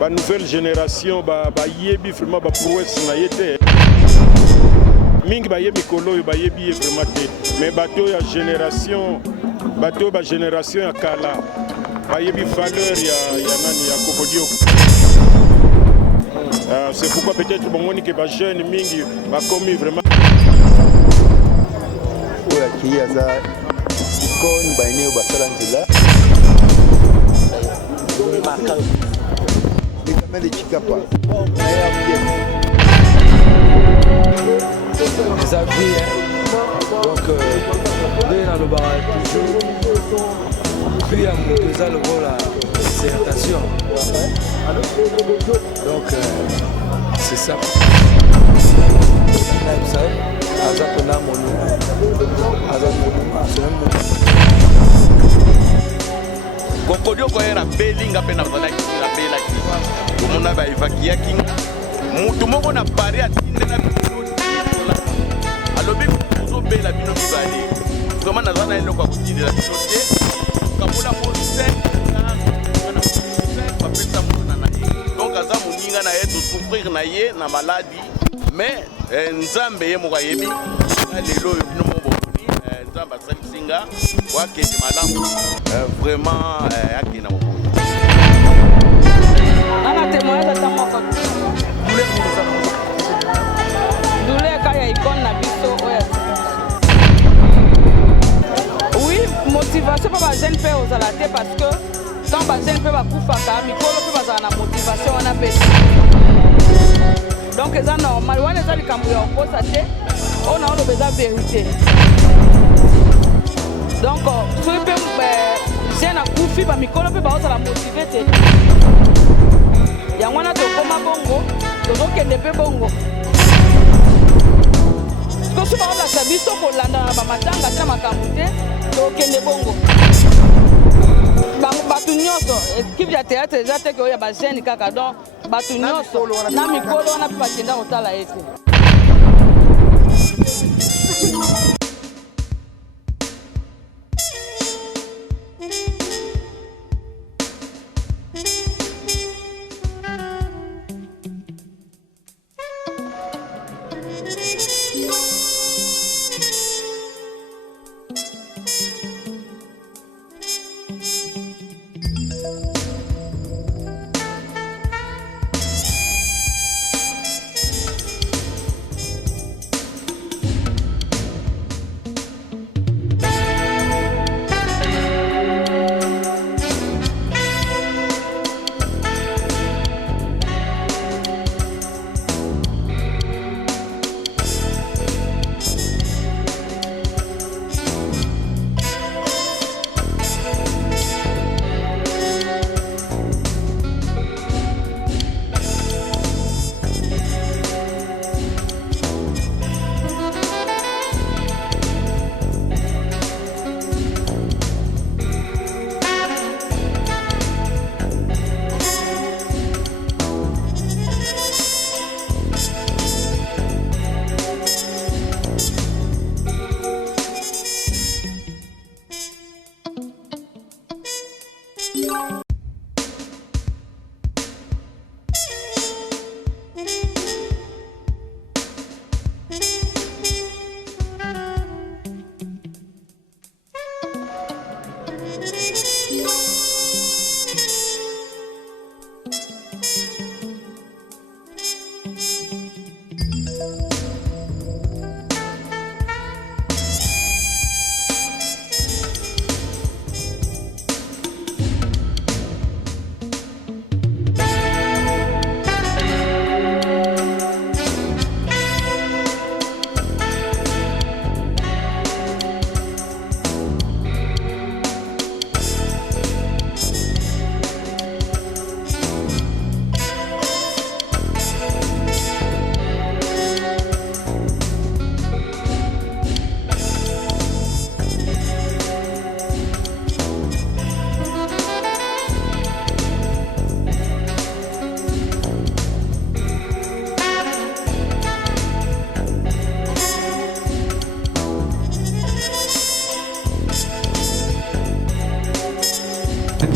la nouvelle génération yebi vraiment prouesse na yete mingi yebi kolo yebi vraiment te mais bato ya génération ya kala yebi valeur ya nani ya kokodio. C'est pourquoi peut-être bon que ba jeune mingi ba commis vraiment oya kiyaza ikoni baine basala nzela de Chikapa. Les avis, donc dans le barrage toujours, puis à mon le rôle à dissertation. Donc c'est ça. Kokodio koyera belinga pena bazalaki na belaki komona ba evacuaki mutu moko na pari atindela alobi kuzo bela bino mibale vraiment nazana eloko akutindela bino te kamona mose na papesa mona na ye donc aza moninga na ye to souffrir na ye na maladie mais nzambe ye moko ayebi lelo oyo bino moko nzambe asalisinga wakende malamu vraiment akende na mokolo nana témoignage ata moko douleur kaka ya icône na biso oyo oui motivation mpo bajeune mpe ozala te parce que tant bajeune mpe bakufaka mikolo mpe bazala na motivation wana mpe donc eza normal wana eza likambo ya kokosa te oyo na oloba eza vérité donc soki mpe jeune akufi bamikolo mpe baozala motive te yango wana tokóma bongo tozokende mpe bongo soki baolakisa biso kolanda na bamatanga te na makambo te tokende bongo bato nyonso ekipe ya théâtre eza teke oyo ya bajeune kaka donc bato nyonso na mikolo wana mpe bakenda kotala ye te.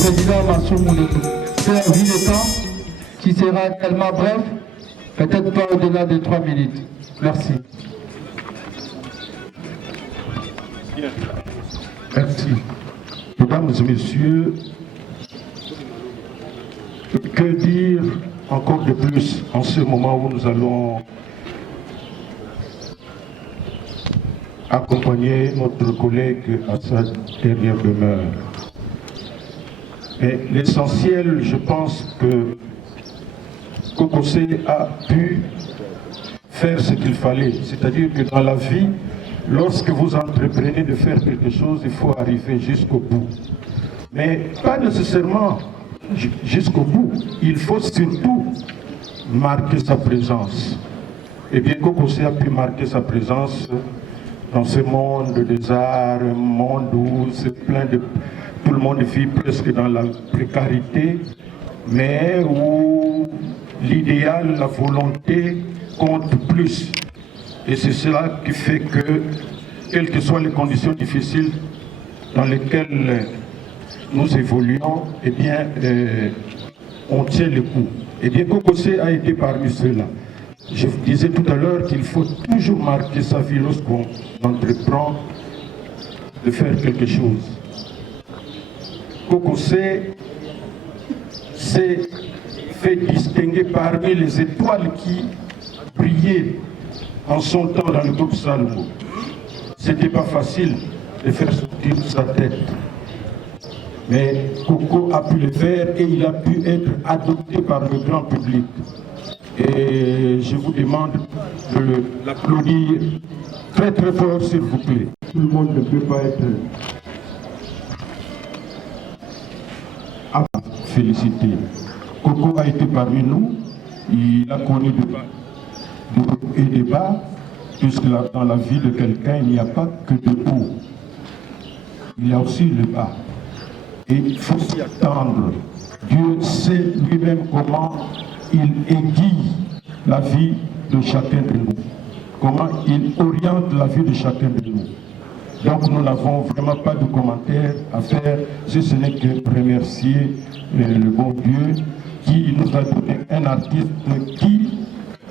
Président Massou Moulébou, Père Villétan, qui sera tellement bref, peut-être pas au-delà de 3 minutes. Merci. Merci. Mesdames et messieurs, que dire encore de plus en ce moment où nous allons accompagner notre collègue à sa dernière demeure. Mais l'essentiel, je pense que Kokosé a pu faire ce qu'il fallait. C'est-à-dire que dans la vie, lorsque vous entreprenez de faire quelque chose, il faut arriver jusqu'au bout. Mais pas nécessairement jusqu'au bout. Il faut surtout marquer sa présence. Et bien Kokosé a pu marquer sa présence dans ce monde des arts, un monde où c'est plein de... Tout le monde vit presque dans la précarité, mais où l'idéal, la volonté compte plus. Et c'est cela qui fait que, quelles que soient les conditions difficiles dans lesquelles nous évoluons, eh bien, on tient le coup. Et bien, Kokosé a été parmi ceux-là. Je vous disais tout à l'heure qu'il faut toujours marquer sa vie lorsqu'on entreprend de faire quelque chose. Kokosé s'est fait distinguer parmi les étoiles qui brillaient en son temps dans le groupe Salmo. C'était pas facile de faire sortir sa tête. Mais Koko a pu le faire et il a pu être adopté par le grand public. Et je vous demande de l'applaudir très très fort s'il vous plaît. Tout le monde ne peut pas être félicité. Koko a été parmi nous, il a connu de haut et de bas, puisque dans la vie de quelqu'un, il n'y a pas que de haut. Il y a aussi le bas. Et il faut s'y attendre. Dieu sait lui-même comment il aiguille la vie de chacun de nous. Comment il oriente la vie de chacun de nous. Donc nous n'avons vraiment pas de commentaires à faire, si ce n'est que remercier le bon Dieu qui nous a donné un artiste qui,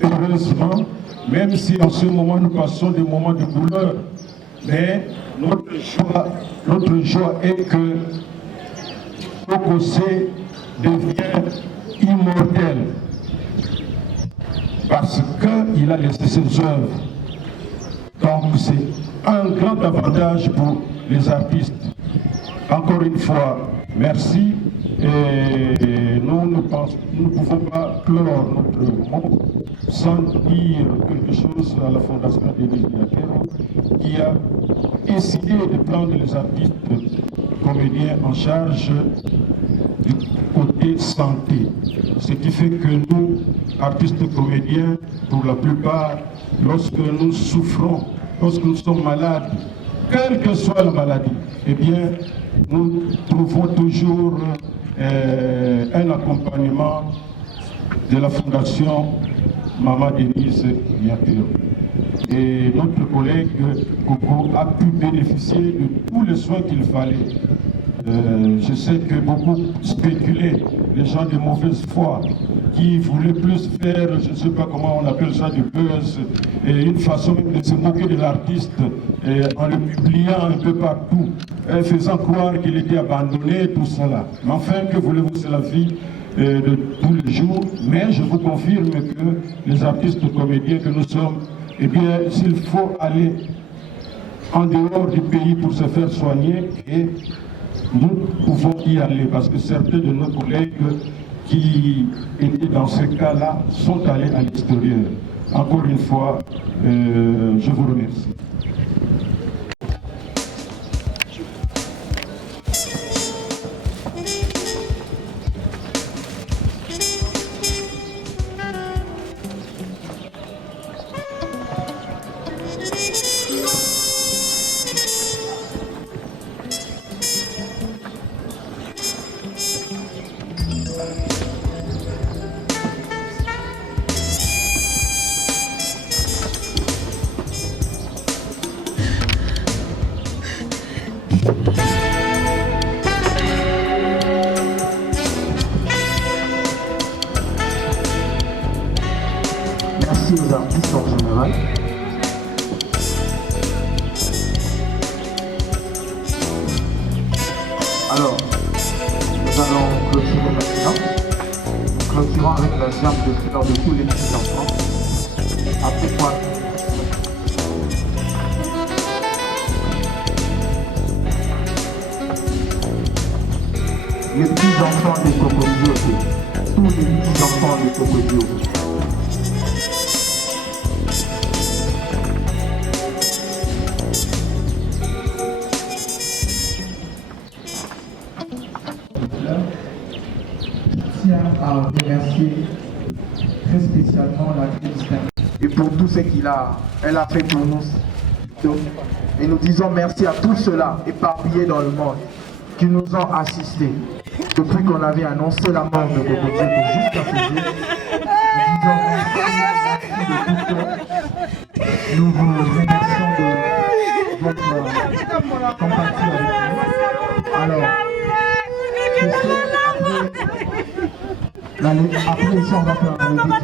heureusement, même si en ce moment nous passons des moments de douleur, mais notre joie est que Kokosé devient immortel parce qu'il a laissé ses œuvres. Donc c'est un grand avantage pour les artistes. Encore une fois, merci. Et nous ne pouvons pas clore notre mot sans dire quelque chose à la Fondation Denis Diakero qui a décidé de prendre les artistes comédiens en charge du côté santé. Ce qui fait que nous, artistes comédiens, pour la plupart, lorsque nous souffrons, lorsque nous sommes malades, quelle que soit la maladie, eh bien, nous trouvons toujours un accompagnement de la Fondation Maman Denise Diakero. Et notre collègue Koko a pu bénéficier de tous les soins qu'il fallait. Je sais que beaucoup spéculaient, les gens de mauvaise foi, qui voulaient plus faire, je ne sais pas comment on appelle ça, du buzz, et une façon même de se moquer de l'artiste en le publiant un peu partout, faisant croire qu'il était abandonné, tout cela. Mais enfin, que voulez-vous, c'est la vie de tous les jours. Mais je vous confirme que les artistes comédiens que nous sommes, eh bien, s'il faut aller en dehors du pays pour se faire soigner, et nous pouvons y aller parce que certains de nos collègues qui étaient dans ce cas-là sont allés à l'extérieur. Encore une fois, je vous remercie. merci aux artistes en général. Alors, nous allons clôturer maintenant. Clôturons avec la jambe de fleurs de tous les petits enfants. Après quoi, les petits enfants des Cocodios, tous les petits enfants des Cocodios. À remercier très spécialement la Christine et pour tout ce qu'elle a fait pour nous. Et nous disons merci à tous ceux-là éparpillés dans le monde qui nous ont assistés depuis qu'on avait annoncé la mort de Cocodio jusqu'à ce jour. Nous vous remercions de votre compatie avec nous. Alors, après ici, on va faire un levée.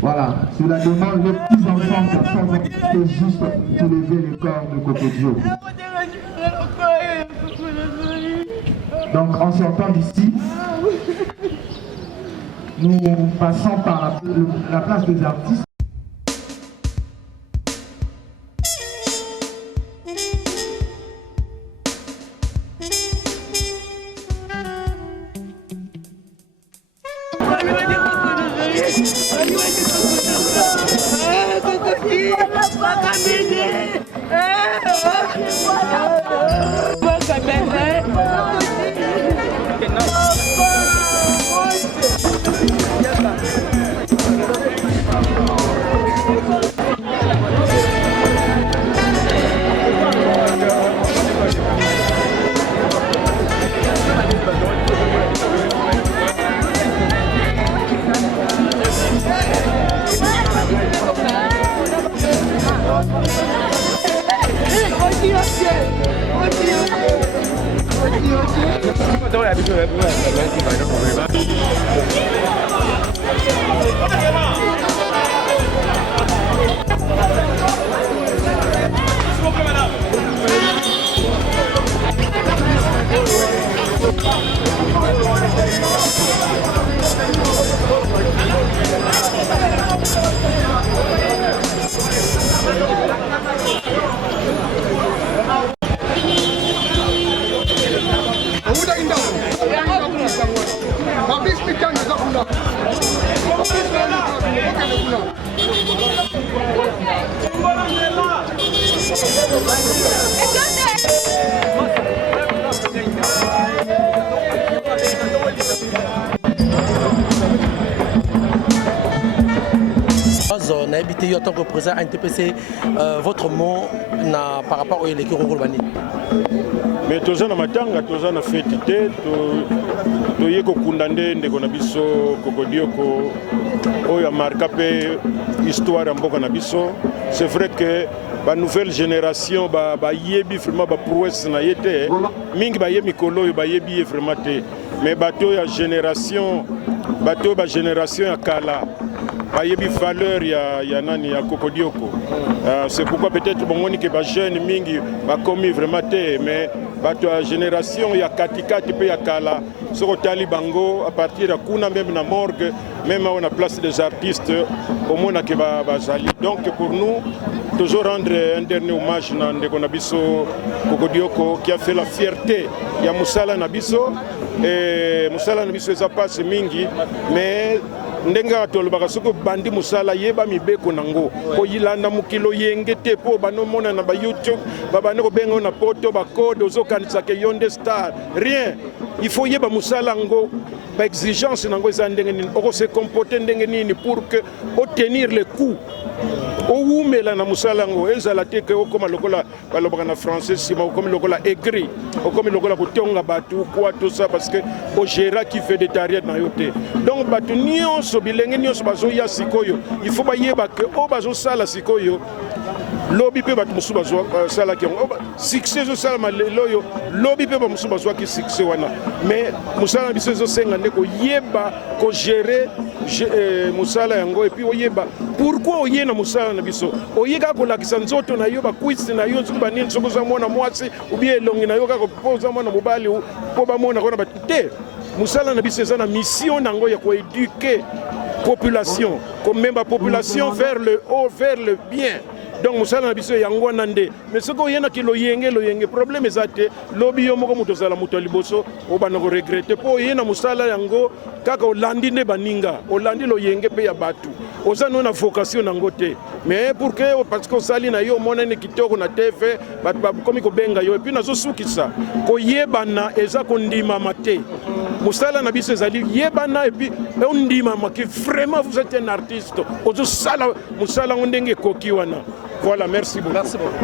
Voilà, sur la demande, les petits enfants de 14 ans, c'est juste soulever le corps de Cocodio. Donc, en sortant d'ici, nous passons par la place des artistes. On a habité en tant que président NTPC, votre mot par rapport au électeurs urbains. Mais tous en matanga, tous en fêté, tous y kokundande ndeko na biso Cocodio ko oya marqué pe histoire mboka na biso. C'est vrai que la nouvelle génération ba yebi vraiment ba prouesse na yete mingi ba yemi kolo ba yebi vraiment te mais bato ya génération ya kala ba yebi valeur ya nani ya Cocodio ko. C'est pourquoi peut-être bon que ba jeune mingi ba commis vraiment te mais bato ya génération ya katikati pe ya kala soko tali bango à partir de kuna même na morgue même on a place des artistes au moins que ba zali. Donc pour nous toujours rendre un dernier hommage à Ndeko Nabiso Cocodio qui a fait la fierté. Il y a Moussala Nabiso et Moussala Nabiso est pas mingi mais ndenga tolobaka soko bandi Moussala yeba mibeko nango ko yilanda mukilo yengete po banomona na ba YouTube babane ko benga na poto ba code ozokanisa ke yonde star rien il faut yeba Moussala ngo ba exigence nango za ndenge nini oko se comporter ndenge nini pour que obtenir le coup oumela na Moussala ngo ezala te ke okoma lokola balobaka na français sima okoma lokola aigri okoma lokola kutonga batu quoi tout ça parce que au gérant qui fait des tariettes na yote donc batu nyonso bilenge nyonso bazo ya sikoyo il faut bayeba que o bazo sala sikoyo lobi pe bato mosusu basalaki yango succès ezosalama lelo oyo lobi pe bamosusu bazwaki succès wana mais mosala na biso ezosenga nde koyeba kogere mosala yango epuis oyeba pourquoi oye na mosala na biso oye kaka kolakisa nzoto na yo bakwisi na yo soki banini soki oza mwana mwasi ubie elongi na yo kaka mpo oza mwana mobali mpo bamona kona bato te mosala na biso eza na mission nango ya koéduke population komemba population vers le haut vers le bien donc mosala na biso yango wana nde mais soki oyenaki loyenge problème eza te lobi yo moko moto ozala moto ya liboso obanda koregrete mpo oye na mosala yango kaka olandi nde baninga olandi loyenge mpe ya bato oza no na vocation nango te mais pour que parce que osali na yo omonani kitoko na tv bato bakomi kobenga yo epuis nazosukisa koyebana eza kondimama te mosala na biso ezali yebana epuis ondimamaki vraiment vous êtes un artiste ozosala mosala ngo ndenge ekoki wana. Voilà, merci beaucoup. Merci beaucoup.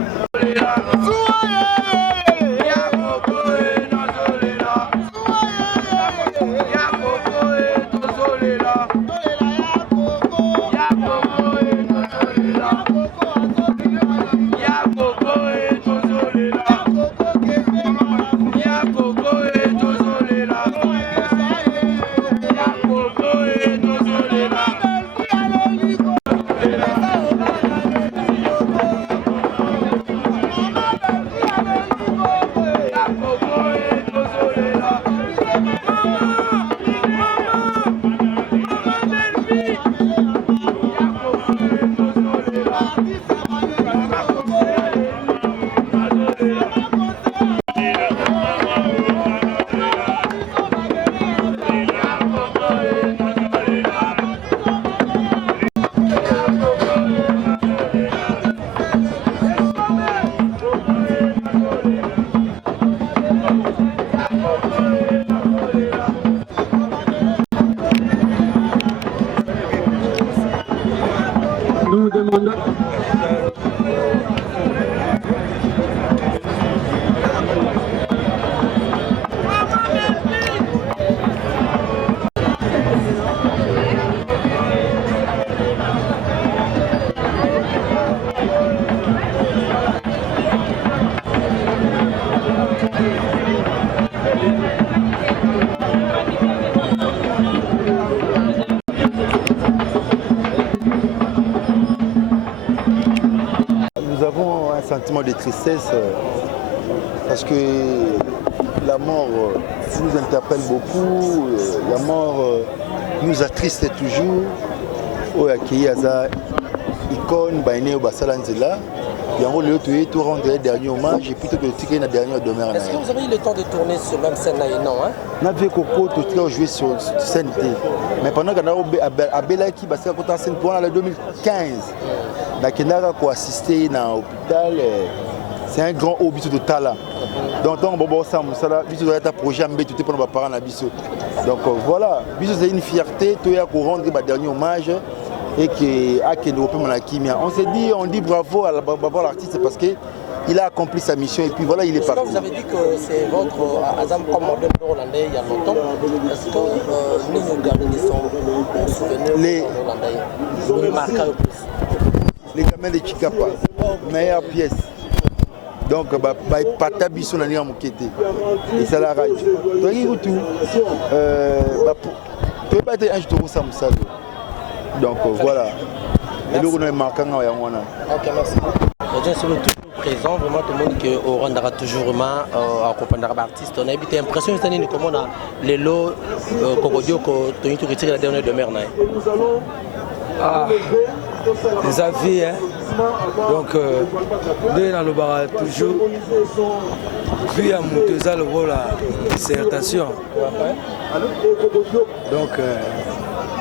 Nous demandons... Sentiment de tristesse parce que la mort nous interpelle beaucoup, la mort nous attriste toujours. Oyakiyi aza icône baine basala nzela yango lelo toye to rendre les derniers hommages et puis to tirer na dernière demeure. Est-ce que vous avez eu le temps de tourner sur même scène là et non hein? Na vie Coco to jouer sur scène T. Mais pendant qu'on a Belaki basala ko scène pour la 2015. Nakendaka ko assister na hôpital c'est un grand haut biso de talent. Donc bobo ça musala biso doit être projet mbé tout pour nos parents na biso. Donc voilà, biso c'est une fierté to ya ko rendre ba dernier hommage et que Akeno peut Manakimia. On dit bravo à l'artiste parce que il a accompli sa mission et puis voilà, il est parti. Vous avez dit que c'est votre Azam comme modèle hollandais il y a longtemps. Est-ce que nous gardez son souvenir hollandais? Vous le marquez le plus. Les gamins de Chikapa, meilleure pièce. Donc, Patabiso n'a rien manqué. Et ça la rage. Donc, tu peux pas être un jour comme ça. Donc, voilà. Et nous, on est marquant. Ok, merci. Bien sûr, toujours présent, vraiment tout le monde qui aura toujours accompagné l'artiste. On a été impressionné cette année comment on a les lots Kokodio qui ont retiré la dernière demeure. Ah, les avis, hein. Donc, dès dans le bar, toujours, puis à monter le rôle à dissertation. Donc,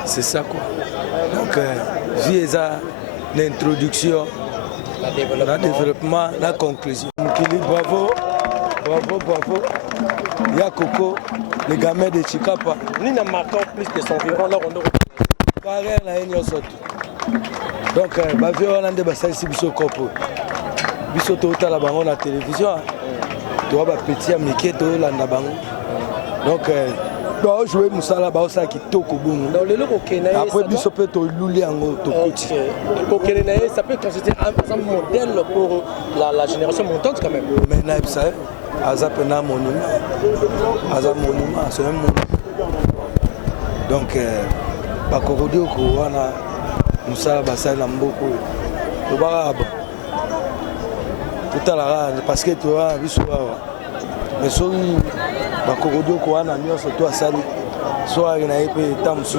c'est ça quoi. Donc, vie l'introduction, le développement, la conclusion. Bravo, bravo, bravo. Il y a Coco, les gamins de Chikapa. Nous n'avons marqué plus de son vivant là, on carrière la haine donc bavé hollandais basalisi biso kopo biso totala bango na télévision toa bapeti ya mike tolanda bango donc doit jouer Moussala Baosa qui toque au bon. Après, biso peut te louler en haut. Ça peut constituer un modèle pour la génération montante quand même. Mais Naïb Saïd, Azap est un monument. Azap monument, c'est un monument. Donc, Bakorodio Kouana, Moussala Bassay Lamboko, le Barab. Tout à l'heure, parce que tu as vu sur mais sur Bakorodio Kouana, nous sommes tous à Sali. Soit il y a un peu de temps sous.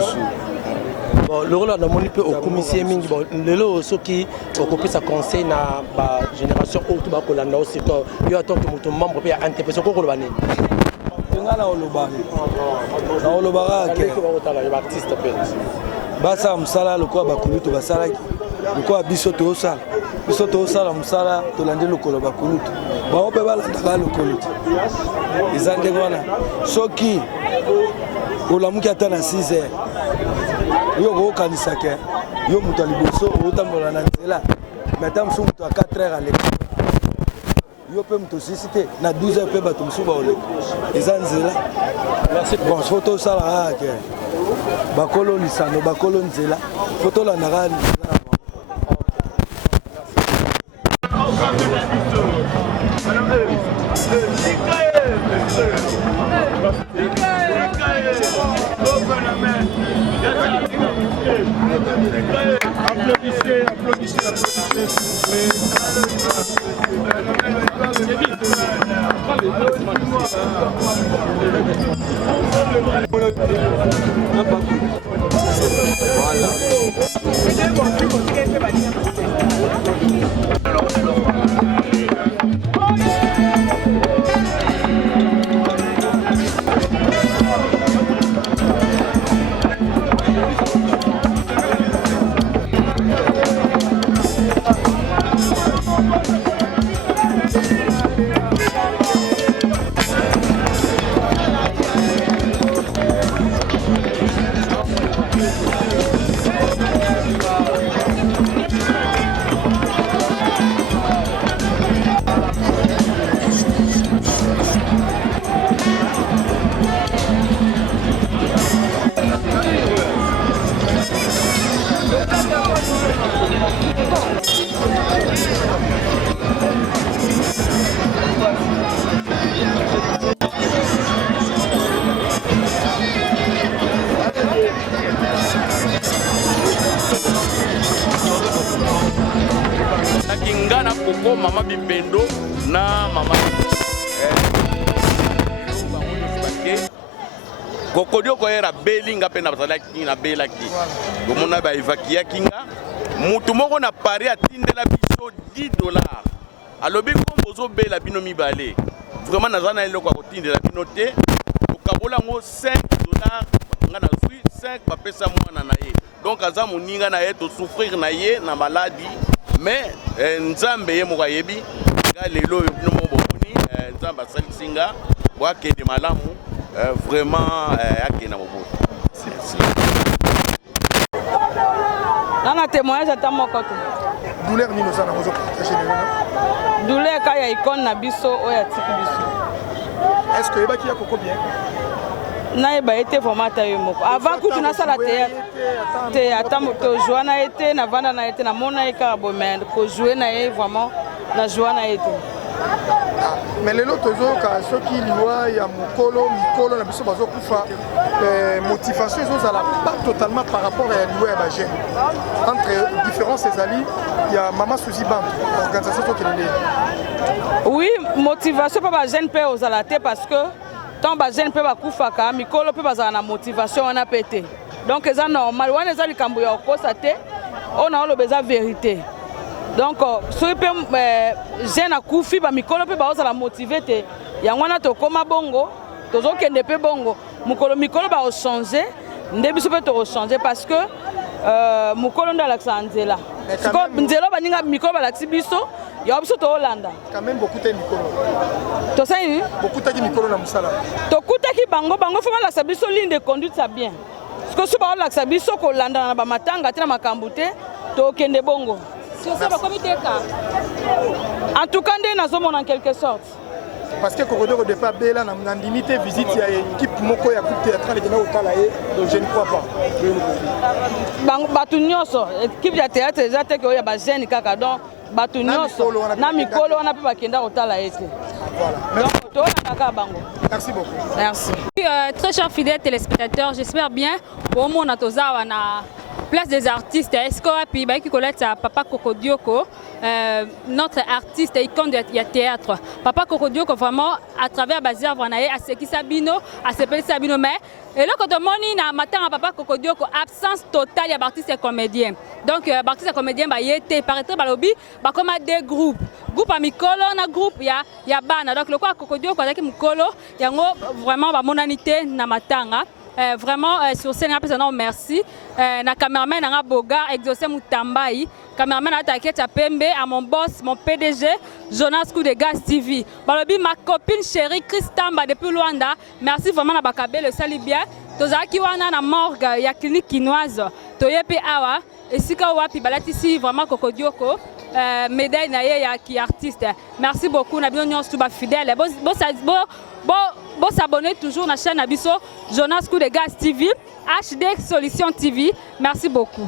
Le rôle de mon peu au commissaire Mingi, le lot ceux qui occupent sa conseil na la génération haute bakolanda aussi toi il y a tant que mon membre peut interpréter quoi le bané ngana olobani na olobara ke artiste pe basa msala lokwa bakulutu basalaki lokwa biso to sala msala to lande lokolo bakulutu ba ope balanda lokolutu izande ngona soki olamuki ata na 6h yo kokanisa ke yo moto ya liboso otambola na nzela mata mosusu moto ya 4h aleka yo mpe moto osisi te na 12h mpe bato mosusu baoleka eza nzela bon fo tosalaka ke bakolo lisano bakolo nzela fo tolandaka nzela Applaudissez, applaudissez, Mama Bipendo na mama Kokodio ko era belinga pe na bazalaki na belaki bomona ba evacuer kinga mutu moko na Paris atindela biso $10 alobi ko bozo bela bino mibale vraiment nazana eloko ko tindela bino te okabola ngo $5 nga na zui 5 ba pesa mwana na ye donc aza muninga na ye to souffrir na ye na maladie. Mais Nzambe ye mo kayebi ga lelo yo bino mo bomoni Nzamba salisinga wa ke de malamu vraiment akena mo bo. Nana témoignage ata moko to. Douleur ni nos ana mozo partager na. Douleur ka ya icône na biso oya tiki biso. Est-ce que ebaki ya koko bien? Na eba été vraiment tayo moko. Avant que tu na sala théâtre to jouer na été na vanda na été na mona ekabo mais ko jouer na e vraiment na jouer na été. Mais les autres ka soki liwa ya mukolo mikolo na biso bazo kufa motivation ils pas totalement par rapport à liwa ya ba jeune. Entre différences ezali ya Mama Suzy Band organisation to kelele. Oui, motivation pas ba jeune pe ozala te parce que tant ba jeune pe ba kufaka mikolo pe bazala na motivation wana pété. Donc c'est normal wana eza likambo ya kosa te on a le besoin vérité. Donc so pe jeune akufi ba mikolo pe ba ozala motiver te yango wana to koma bongo tozo kende pe bongo mikolo ba changer nde biso pe to changer parce que mukolo ndo Alexandela siko nzelo baninga mikolo ba laxi biso ya biso to Hollanda quand même beaucoup de mikolo to sai beaucoup de mikolo na musala to kutaki bango faut la sabiso ligne de conduite ça bien parce que so ba la sabiso ko Hollanda na ba matanga tina makambu te to kende bongo en tout cas nde nazomona en quelque sorte parce que Kokodoko au départ bela na limité visite ya équipe moko ya groupe théâtral qui na otala ye donc je ne crois pas batu nyonso équipe ya théâtre ezate ke oya ba jeune kaka donc batu nyonso na mikolo wana pe bakenda otala ye te donc toolakaka bango. Merci beaucoup. Merci. Très chers fidèles téléspectateurs, j'espère bien au monde à Toza na place des artistes. Est-ce que puis Colette Papa Kokodioko, notre artiste icône de théâtre. Papa Kokodioko vraiment à travers Bazir Vanaye à Seki Sabino, à Sepeli Sabino mais et là quand on moni na matin à Papa Kokodioko absence totale ya artiste et comédien. Donc artiste et comédien ba yete paraître ba lobby ba comme deux groupes. Groupe à Mikolo na groupe ya bana. Donc le quoi Kokodioko avec Mikolo yango vraiment ba monanité na matanga. Vraiment sur scène un merci na cameraman na Boga Exaucé Mutambai cameraman attaqué Pembe à mon boss mon PDG Jonas Coup de Gaz TV balobi ma copine chérie Christamba depuis Luanda merci vraiment na bakabe le sali bien tozaki wana na morgue ya clinique kinoise toyepe awa esika wapi balatisi vraiment Kokodioko médaille na ye ya ki artiste merci beaucoup na bien nyonso ba fidèle bon s'abonner toujours à la chaîne Abisso Jonas Coup de Gaz TV HD Solution TV merci beaucoup.